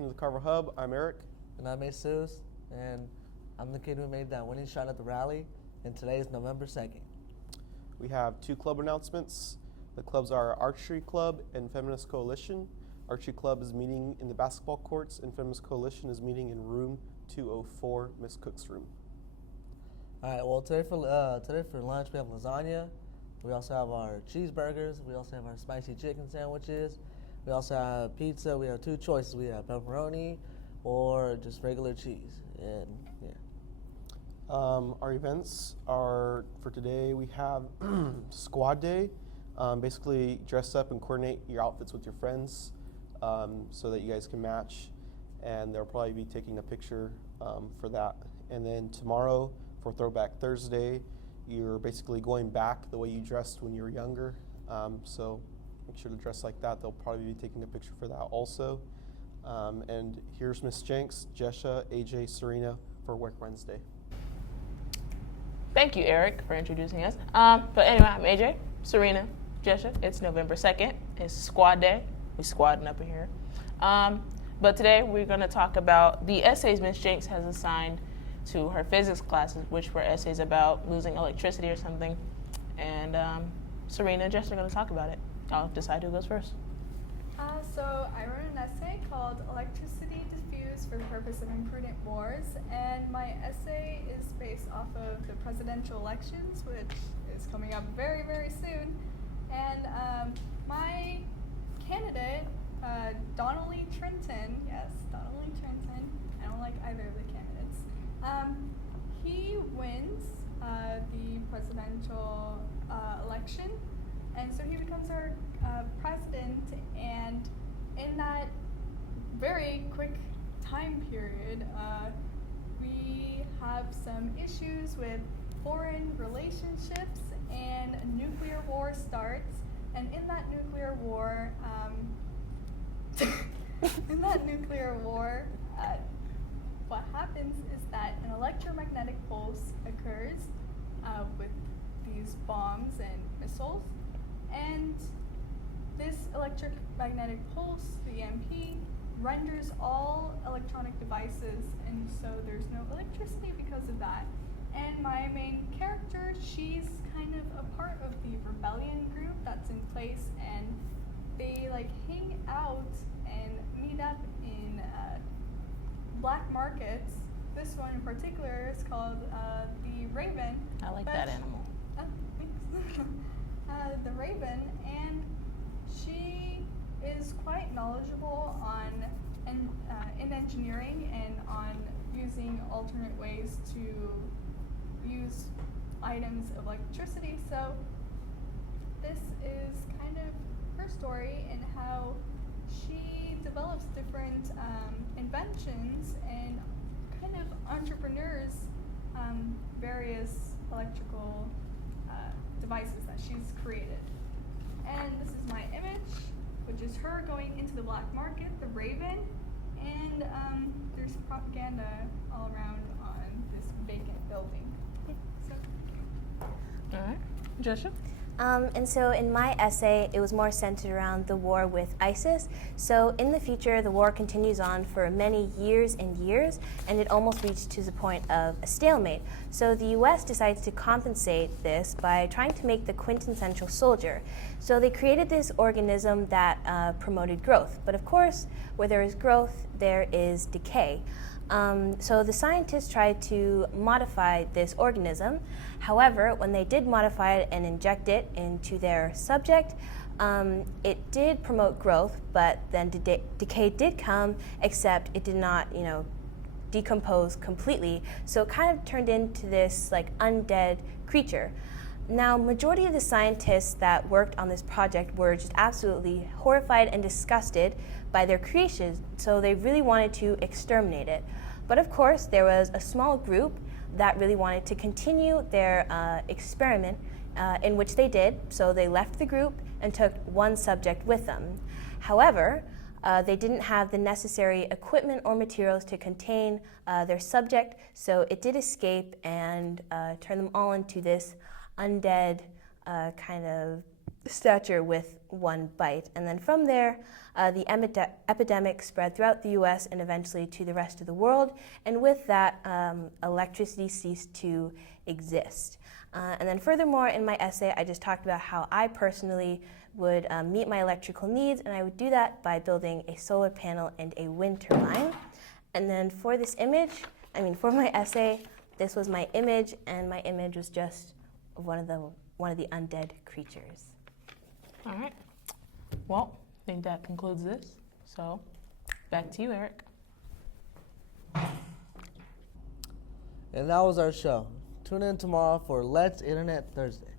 welcome to the Carver Hub. I'm Eric. And I'm Jesus, and I'm the kid who made that winning shot at the rally, and today is November 2nd. We have 2 club announcements. The clubs are Archery Club and Feminist Coalition. Archery Club is meeting in the basketball courts, and Feminist Coalition is meeting in room 204, Miss Cook's room. All right, well, today for lunch we have lasagna. We also have our cheeseburgers. We also have our spicy chicken sandwiches. We also have pizza. We have 2 choices. We have pepperoni or just regular cheese. And yeah. Our events are for today. We have Squad Day. Basically, dress up and coordinate your outfits with your friends so that you guys can match. And they'll probably be taking a picture for that. And then tomorrow for Throwback Thursday, you're basically going back the way you dressed when you were younger. So make sure to dress like that. They'll probably be taking a picture for that also. And here's Miss Jenks, Jesha, AJ, Serena for Work Wednesday. Thank you, Eric, for introducing us. But anyway, I'm AJ, Serena, Jesha. It's November 2nd. It's Squad Day. We squadding up in here. But today we're going to talk about the essays Miss Jenks has assigned to her physics classes, which were essays about losing electricity or something. And Serena and Jesha are going to talk about it. I'll decide who goes first. So I wrote an essay called Electricity Diffused for the Purpose of Imprudent Wars, and my essay is based off of the presidential elections, which is coming up very, very soon. And my candidate, Donnelly Trenton, yes, Donnelly Trenton, I don't like either of the candidates, he wins the presidential election, and so he becomes our president, and in that very quick time period, we have some issues with foreign relationships, and a nuclear war starts, and in that nuclear war, what happens is that an electromagnetic pulse occurs with these bombs and missiles, and this electromagnetic pulse, the EMP, renders all electronic devices, and so there's no electricity because of that. And my main character, she's kind of a part of the rebellion group that's in place, and they hang out and meet up in black markets. This one in particular is called the Raven. I like that animal. Thanks. The Raven, and she is quite knowledgeable in engineering and on using alternate ways to use items of electricity. So this is kind of her story and how she develops different inventions and kind of entrepreneurs various electrical devices that she's created. And this is my image, which is her going into the black market, the Raven, and there's propaganda all around on this vacant building. So, All right. Jesha? And so in my essay, it was more centered around the war with ISIS. So in the future, the war continues on for many years and years, and it almost reached to the point of a stalemate. So the US decides to compensate this by trying to make the quintessential soldier. So they created this organism that promoted growth. But of course, where there is growth, there is decay. So the scientists tried to modify this organism. However, when they did modify it and inject it into their subject, it did promote growth, but then decay did come, except it did not, decompose completely. So it kind of turned into this undead creature. Now, majority of the scientists that worked on this project were just absolutely horrified and disgusted by their creation, so they really wanted to exterminate it. But of course, there was a small group that really wanted to continue their experiment, in which they did, so they left the group and took one subject with them. However, they didn't have the necessary equipment or materials to contain their subject, so it did escape and turn them all into this undead kind of stature with one bite. And then from there, the epidemic spread throughout the US and eventually to the rest of the world. And with that, electricity ceased to exist. And then furthermore, in my essay, I just talked about how I personally would meet my electrical needs, and I would do that by building a solar panel and a wind turbine. And then for this image, for my essay, this was my image, and my image was just one of the undead creatures. All right. Well, I think that concludes this. So, back to you, Eric. And that was our show. Tune in tomorrow for Let's Internet Thursday.